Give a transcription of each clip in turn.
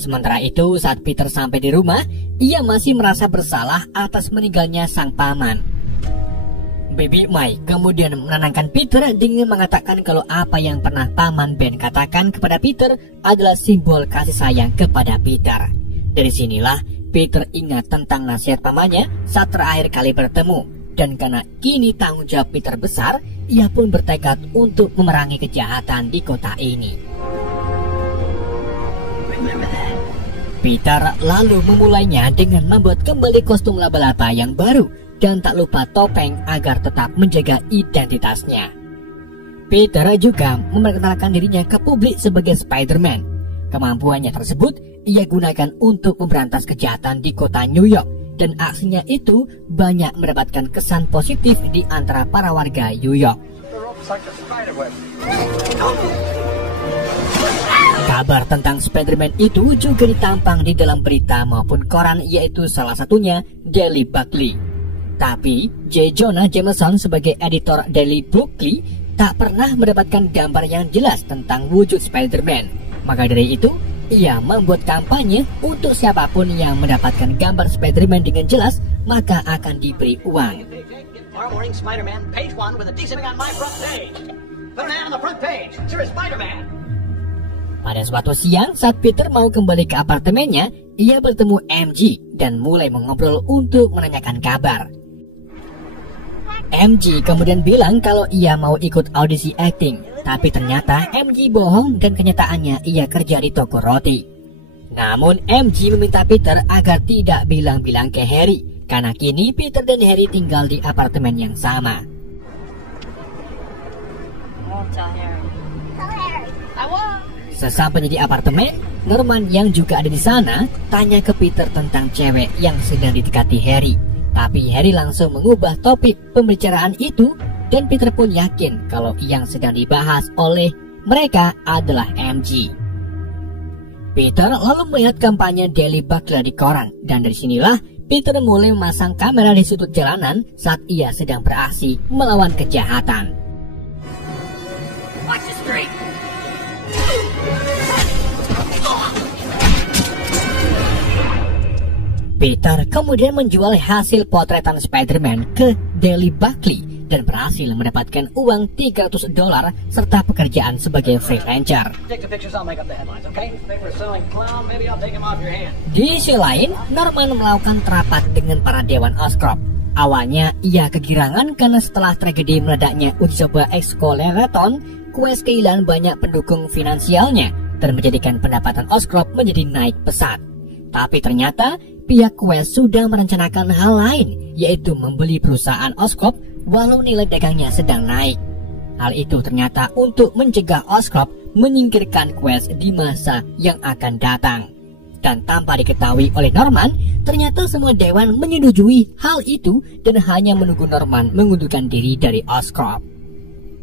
Sementara itu, saat Peter sampai di rumah, ia masih merasa bersalah atas meninggalnya sang paman. Baby Mike kemudian menenangkan Peter dengan mengatakan kalau apa yang pernah paman Ben katakan kepada Peter adalah simbol kasih sayang kepada Peter. Dari sinilah Peter ingat tentang nasihat pamannya saat terakhir kali bertemu. Dan karena kini tanggung jawab Peter besar, ia pun bertekad untuk memerangi kejahatan di kota ini. Peter lalu memulainya dengan membuat kembali kostum laba-laba yang baru dan tak lupa topeng agar tetap menjaga identitasnya. Peter juga memperkenalkan dirinya ke publik sebagai Spider-Man. Kemampuannya tersebut ia gunakan untuk memberantas kejahatan di kota New York, dan aksinya itu banyak mendapatkan kesan positif di antara para warga New York. Kabar tentang Spider-Man itu juga ditampang di dalam berita maupun koran, yaitu salah satunya Daily Bugle. Tapi J. Jonah Jameson sebagai editor Daily Bugle tak pernah mendapatkan gambar yang jelas tentang wujud Spider-Man. Maka dari itu, ia membuat kampanye untuk siapapun yang mendapatkan gambar Spider-Man dengan jelas, maka akan diberi uang. Pada suatu siang, saat Peter mau kembali ke apartemennya, ia bertemu MJ dan mulai mengobrol untuk menanyakan kabar. MJ kemudian bilang kalau ia mau ikut audisi acting, tapi ternyata MJ bohong dan kenyataannya ia kerja di toko roti. Namun MJ meminta Peter agar tidak bilang-bilang ke Harry, karena kini Peter dan Harry tinggal di apartemen yang sama. Sesampainya di apartemen, Norman yang juga ada di sana tanya ke Peter tentang cewek yang sedang didekati Harry. Tapi Harry langsung mengubah topik pembicaraan itu dan Peter pun yakin kalau yang sedang dibahas oleh mereka adalah MJ. Peter lalu melihat kampanye Daily Bugle di koran, dan dari sinilah Peter mulai memasang kamera di sudut jalanan saat ia sedang beraksi melawan kejahatan. Watch the street. Peter kemudian menjual hasil potretan Spider-Man ke Daily Bugle dan berhasil mendapatkan uang $300 serta pekerjaan sebagai freelancer. Di sisi lain, Norman melakukan rapat dengan para dewan Oscorp. Awalnya ia kegirangan karena setelah tragedi meledaknya uji coba Exoskeleton, Quest kehilangan banyak pendukung finansialnya dan menjadikan pendapatan Oscorp menjadi naik pesat. Tapi ternyata pihak Quest sudah merencanakan hal lain, yaitu membeli perusahaan Oscorp walau nilai dagangnya sedang naik. Hal itu ternyata untuk mencegah Oscorp menyingkirkan Quest di masa yang akan datang. Dan tanpa diketahui oleh Norman, ternyata semua dewan menyetujui hal itu dan hanya menunggu Norman mengundurkan diri dari Oscorp.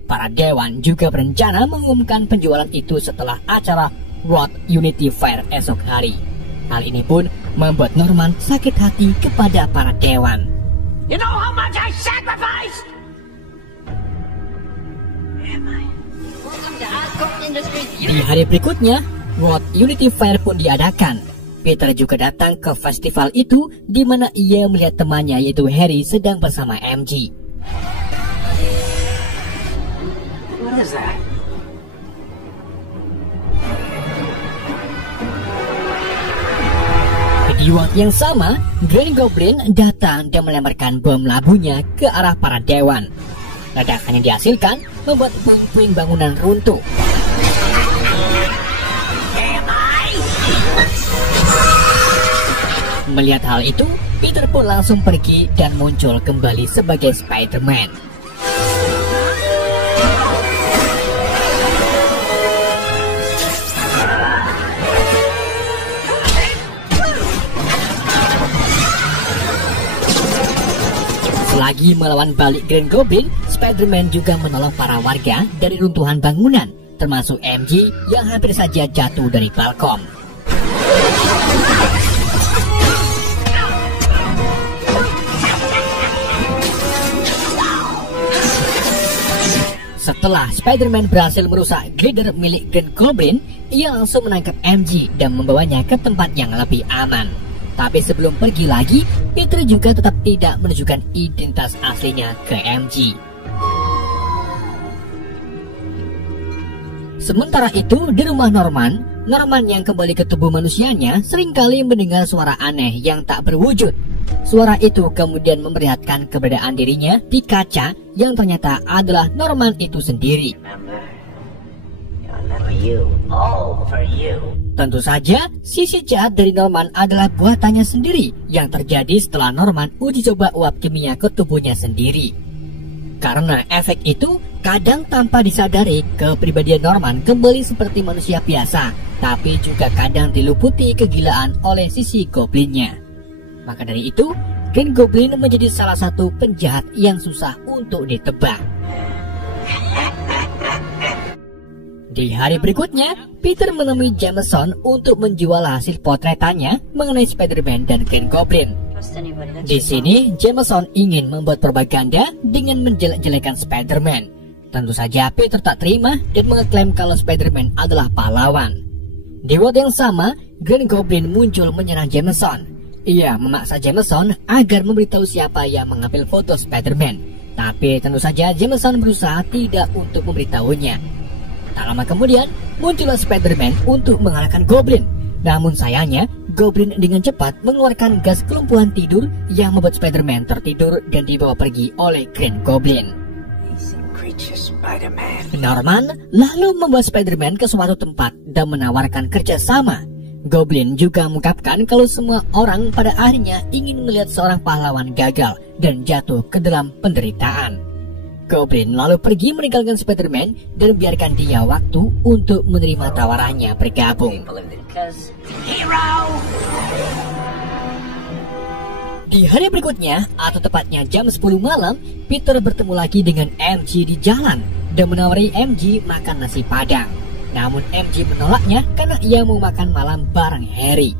Para dewan juga berencana mengumumkan penjualan itu setelah acara World Unity Fair esok hari. Hal ini pun membuat Norman sakit hati kepada para dewan. You know how much I sacrificed? Di hari berikutnya, World Unity Fair pun diadakan. Peter juga datang ke festival itu, di mana ia melihat temannya yaitu Harry sedang bersama MJ. What is that? Di waktu yang sama, Green Goblin datang dan melemparkan bom labunya ke arah para dewan. Ledakan yang dihasilkan membuat puing-puing bangunan runtuh. Melihat hal itu, Peter pun langsung pergi dan muncul kembali sebagai Spider-Man. Selagi melawan balik Green Goblin, Spider-Man juga menolong para warga dari runtuhan bangunan termasuk MJ yang hampir saja jatuh dari balkon. Setelah Spider-Man berhasil merusak glider milik Green Goblin, ia langsung menangkap MJ dan membawanya ke tempat yang lebih aman. Tapi sebelum pergi lagi, Peter juga tetap tidak menunjukkan identitas aslinya ke MJ. Sementara itu, di rumah Norman yang kembali ke tubuh manusianya seringkali mendengar suara aneh yang tak berwujud. Suara itu kemudian memperlihatkan keberadaan dirinya di kaca yang ternyata adalah Norman itu sendiri. Tentu saja, sisi jahat dari Norman adalah buatannya sendiri yang terjadi setelah Norman uji coba uap kimia ke tubuhnya sendiri. Karena efek itu, kadang tanpa disadari kepribadian Norman kembali seperti manusia biasa, tapi juga kadang diluputi kegilaan oleh sisi goblinnya. Maka dari itu, Green Goblin menjadi salah satu penjahat yang susah untuk ditebak. Di hari berikutnya, Peter menemui Jameson untuk menjual hasil potretannya mengenai Spider-Man dan Green Goblin. Di sini, Jameson ingin membuat propaganda dengan menjelek-jelekan Spider-Man. Tentu saja Peter tak terima dan mengeklaim kalau Spider-Man adalah pahlawan. Di waktu yang sama, Green Goblin muncul menyerang Jameson. Ia memaksa Jameson agar memberitahu siapa yang mengambil foto Spider-Man. Tapi tentu saja Jameson berusaha tidak untuk memberitahunya. Tak lama kemudian, muncullah Spider-Man untuk mengalahkan Goblin. Namun sayangnya, Goblin dengan cepat mengeluarkan gas kelumpuhan tidur yang membuat Spider-Man tertidur dan dibawa pergi oleh Green Goblin. Norman lalu membawa Spider-Man ke suatu tempat dan menawarkan kerjasama. Goblin juga mengungkapkan kalau semua orang pada akhirnya ingin melihat seorang pahlawan gagal dan jatuh ke dalam penderitaan. Goblin lalu pergi meninggalkan Spider-Man dan biarkan dia waktu untuk menerima tawarannya bergabung. Di hari berikutnya, atau tepatnya jam 10 malam, Peter bertemu lagi dengan MJ di jalan dan menawari MJ makan nasi padang. Namun MJ menolaknya karena ia mau makan malam bareng Harry.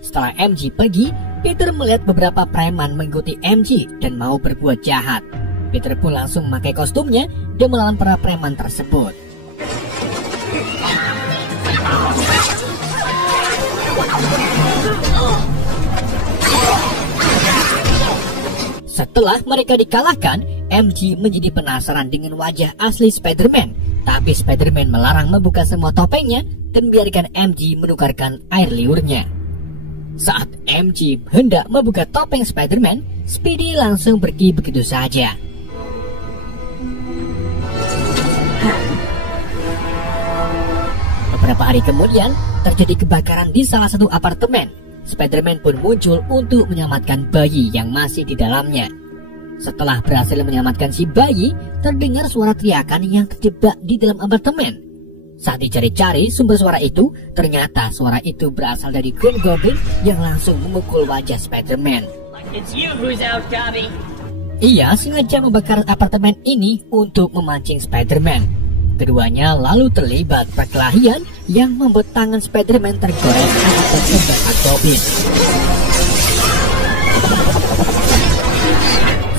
Setelah MJ pergi, Peter melihat beberapa preman mengikuti MJ dan mau berbuat jahat. Peter pun langsung memakai kostumnya dan melawan para preman tersebut. Setelah mereka dikalahkan, MJ menjadi penasaran dengan wajah asli Spider-Man. Tapi Spider-Man melarang membuka semua topengnya dan biarkan MJ menukarkan air liurnya. Saat MJ hendak membuka topeng Spider-Man, Speedy langsung pergi begitu saja. Beberapa hari kemudian, terjadi kebakaran di salah satu apartemen. Spider-Man pun muncul untuk menyelamatkan bayi yang masih di dalamnya. Setelah berhasil menyelamatkan si bayi, terdengar suara teriakan yang terjebak di dalam apartemen. Saat dicari-cari sumber suara itu, ternyata suara itu berasal dari Green Goblin yang langsung memukul wajah Spider-Man. Ia sengaja membakar apartemen ini untuk memancing Spider-Man. Keduanya lalu terlibat perkelahian yang membuat tangan Spider-Man tergores akibat tembakan Goblin.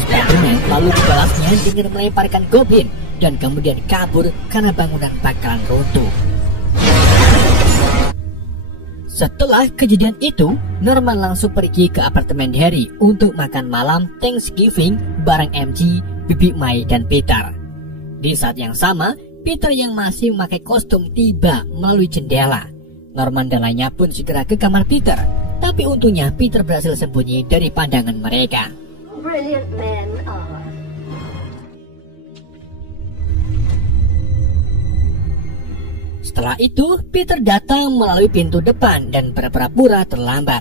Spider-Man lalu dibalasnya dengan melemparkan Goblin dan kemudian kabur karena bangunan bakalan runtuh. Setelah kejadian itu, Norman langsung pergi ke apartemen Harry untuk makan malam Thanksgiving bareng MJ, Bibi May, dan Peter. Di saat yang sama, Peter yang masih memakai kostum tiba melalui jendela. Norman dan lainnya pun segera ke kamar Peter, tapi untungnya Peter berhasil sembunyi dari pandangan mereka. Brilliant men are. Setelah itu, Peter datang melalui pintu depan dan berpura-pura terlambat.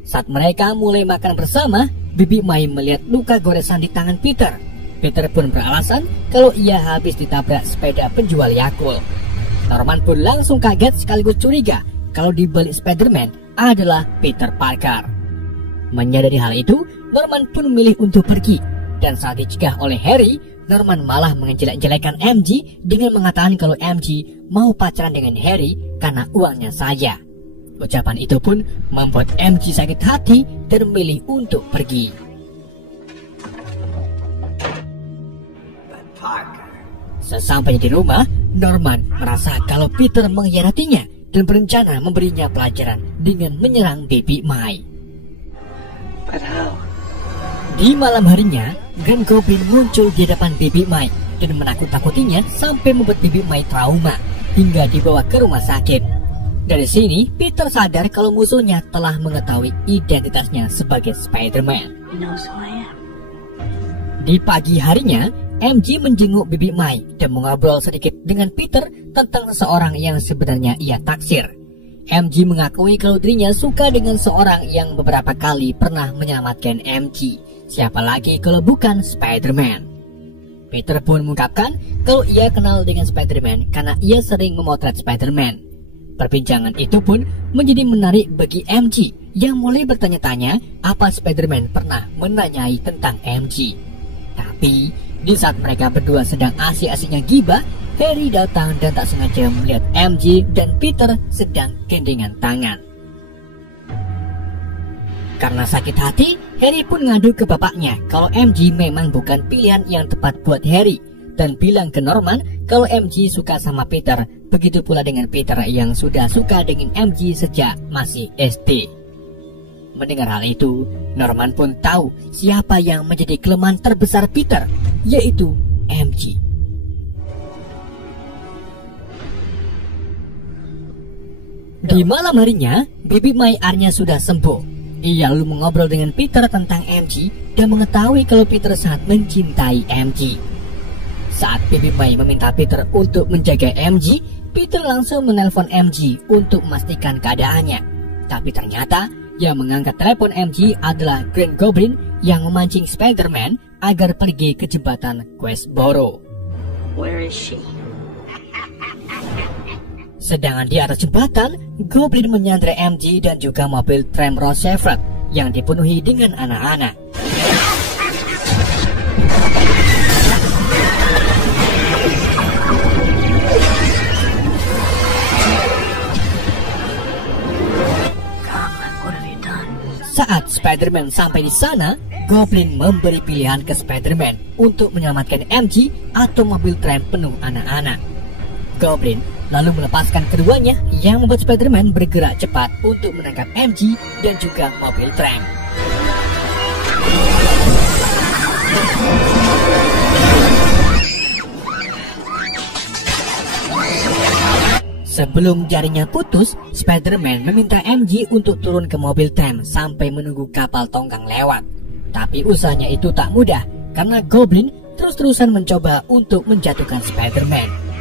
Saat mereka mulai makan bersama, Bibi May melihat luka goresan di tangan Peter. Peter pun beralasan kalau ia habis ditabrak sepeda penjual Yakult. Norman pun langsung kaget sekaligus curiga kalau di balik Spider-Man adalah Peter Parker. Menyadari hal itu, Norman pun memilih untuk pergi Dan saat dicegah oleh Harry, Norman malah menjelek-jelekan MJ dengan mengatakan kalau MJ mau pacaran dengan Harry karena uangnya saja. Ucapan itu pun membuat MJ sakit hati dan memilih untuk pergi. Sesampainya di rumah, Norman merasa kalau Peter mengkhianatinya dan berencana memberinya pelajaran dengan menyerang Baby Mai. Di malam harinya, Green Goblin muncul di depan Baby Mai dan menakut-nakutinya sampai membuat Baby Mai trauma hingga dibawa ke rumah sakit. Dari sini, Peter sadar kalau musuhnya telah mengetahui identitasnya sebagai Spider-Man. Di pagi harinya, MJ menjenguk Baby Mai dan mengobrol sedikit dengan Peter tentang seseorang yang sebenarnya ia taksir. MJ mengakui kalau dirinya suka dengan seorang yang beberapa kali pernah menyelamatkan MJ. Siapa lagi kalau bukan Spider-Man? Peter pun mengungkapkan kalau ia kenal dengan Spider-Man karena ia sering memotret Spider-Man. Perbincangan itu pun menjadi menarik bagi MJ yang mulai bertanya-tanya apa Spider-Man pernah menanyai tentang MJ. Tapi di saat mereka berdua sedang asik-asiknya gibah, Harry datang dan tak sengaja melihat MJ dan Peter sedang gandengan tangan. Karena sakit hati, Harry pun ngadu ke bapaknya kalau MJ memang bukan pilihan yang tepat buat Harry dan bilang ke Norman kalau MJ suka sama Peter, begitu pula dengan Peter yang sudah suka dengan MJ sejak masih SD. Mendengar hal itu, Norman pun tahu siapa yang menjadi kelemahan terbesar Peter, yaitu MJ. Di malam harinya, Baby Mai akhirnya sudah sembuh. Ia lalu mengobrol dengan Peter tentang MJ dan mengetahui kalau Peter sangat mencintai MJ. Saat Baby Mai meminta Peter untuk menjaga MJ, Peter langsung menelpon MJ untuk memastikan keadaannya. Tapi ternyata yang mengangkat telepon MJ adalah Green Goblin yang memancing Spider-Man agar pergi ke jembatan Questboro. Where is she? Sedangkan di atas jembatan, Goblin menyandra MJ dan juga mobil tram Roosevelt yang dipenuhi dengan anak-anak. Saat Spider-Man sampai di sana, Goblin memberi pilihan ke Spider-Man untuk menyelamatkan MJ atau mobil tram penuh anak-anak. Goblin lalu melepaskan keduanya yang membuat Spider-Man bergerak cepat untuk menangkap MJ dan juga mobil tram. Sebelum jaringnya putus, Spider-Man meminta MJ untuk turun ke mobil tram sampai menunggu kapal tongkang lewat. Tapi usahanya itu tak mudah karena Goblin terus-terusan mencoba untuk menjatuhkan Spider-Man.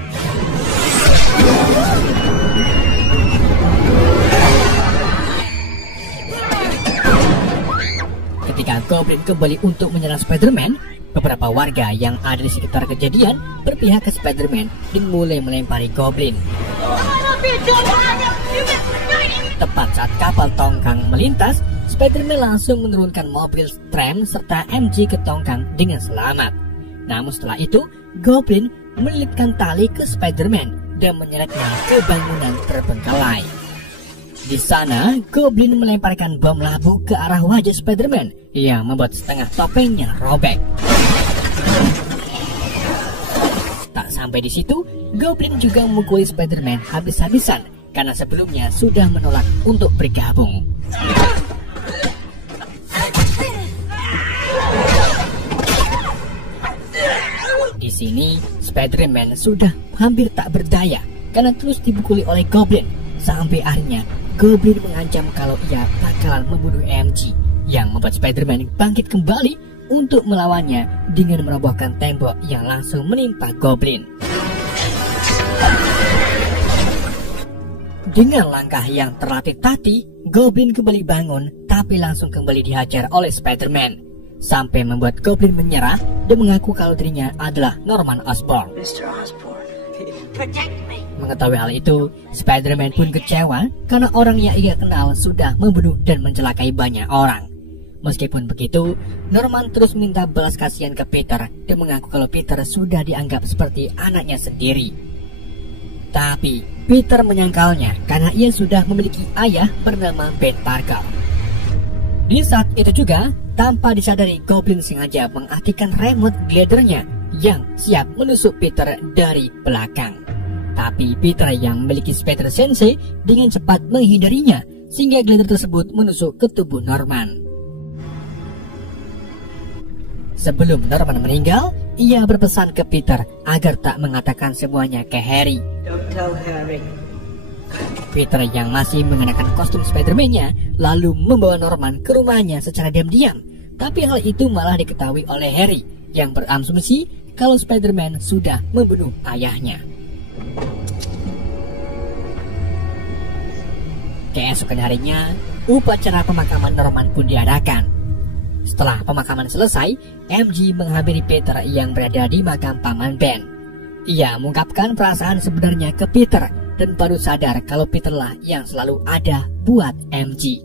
Ketika Goblin kembali untuk menyerang Spider-Man, beberapa warga yang ada di sekitar kejadian berpihak ke Spider-Man dan mulai melempari Goblin. Tepat saat kapal tongkang melintas, Spider-Man langsung menurunkan mobil tram serta MJ ke tongkang dengan selamat. Namun setelah itu, Goblin melilitkan tali ke Spider-Man dan menyeretnya ke bangunan terbengkalai. Di sana, Goblin melemparkan bom labu ke arah wajah Spider-Man yang membuat setengah topengnya robek. Tak sampai di situ, Goblin juga memukuli Spider-Man habis-habisan karena sebelumnya sudah menolak untuk bergabung. Di sini, Spider-Man sudah hampir tak berdaya karena terus dipukuli oleh Goblin. Sampai akhirnya, Goblin mengancam kalau ia bakalan membunuh MJ, yang membuat Spider-Man bangkit kembali untuk melawannya dengan merobohkan tembok yang langsung menimpa Goblin. Dengan langkah yang tertatih-tatih, Goblin kembali bangun, tapi langsung kembali dihajar oleh Spider-Man, sampai membuat Goblin menyerah dan mengaku kalau dirinya adalah Norman Osborn. Mr. Osborn, protect me. Mengetahui hal itu, Spider-Man pun kecewa karena orang yang ia kenal sudah membunuh dan mencelakai banyak orang. Meskipun begitu, Norman terus minta belas kasihan ke Peter dan mengaku kalau Peter sudah dianggap seperti anaknya sendiri. Tapi Peter menyangkalnya karena ia sudah memiliki ayah bernama Ben Parker. Di saat itu juga, tanpa disadari, Goblin sengaja mengaktifkan remote glidernya yang siap menusuk Peter dari belakang. Tapi Peter yang memiliki Spider Sensei dengan cepat menghindarinya sehingga glider tersebut menusuk ke tubuh Norman. Sebelum Norman meninggal, ia berpesan ke Peter agar tak mengatakan semuanya ke Harry. Don't tell Harry. Peter yang masih mengenakan kostum Spider-Man-nya lalu membawa Norman ke rumahnya secara diam-diam. Tapi hal itu malah diketahui oleh Harry yang berasumsi kalau Spider-Man sudah membunuh ayahnya. Keesokan harinya, upacara pemakaman Norman pun diadakan. Setelah pemakaman selesai, MJ menghampiri Peter yang berada di makam Paman Ben. Ia mengungkapkan perasaan sebenarnya ke Peter dan baru sadar kalau Peter lah yang selalu ada buat MJ.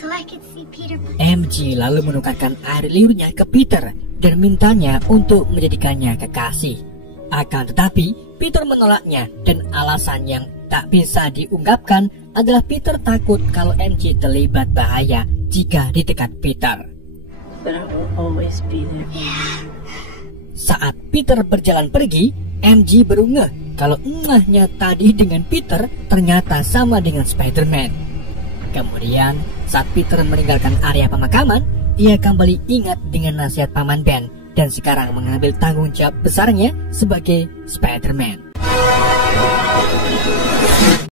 So I could see Peter. MJ lalu menukarkan air liurnya ke Peter dan mintanya untuk menjadikannya kekasih. Akan tetapi, Peter menolaknya dan alasan yang tak bisa diungkapkan adalah Peter takut kalau MJ terlibat bahaya jika di dekat Peter. But I will always be there. Saat Peter berjalan pergi, MJ baru ngeh kalau emahnya tadi dengan Peter ternyata sama dengan Spider-Man. Kemudian, saat Peter meninggalkan area pemakaman, ia kembali ingat dengan nasihat Paman Ben dan sekarang mengambil tanggung jawab besarnya sebagai Spider-Man.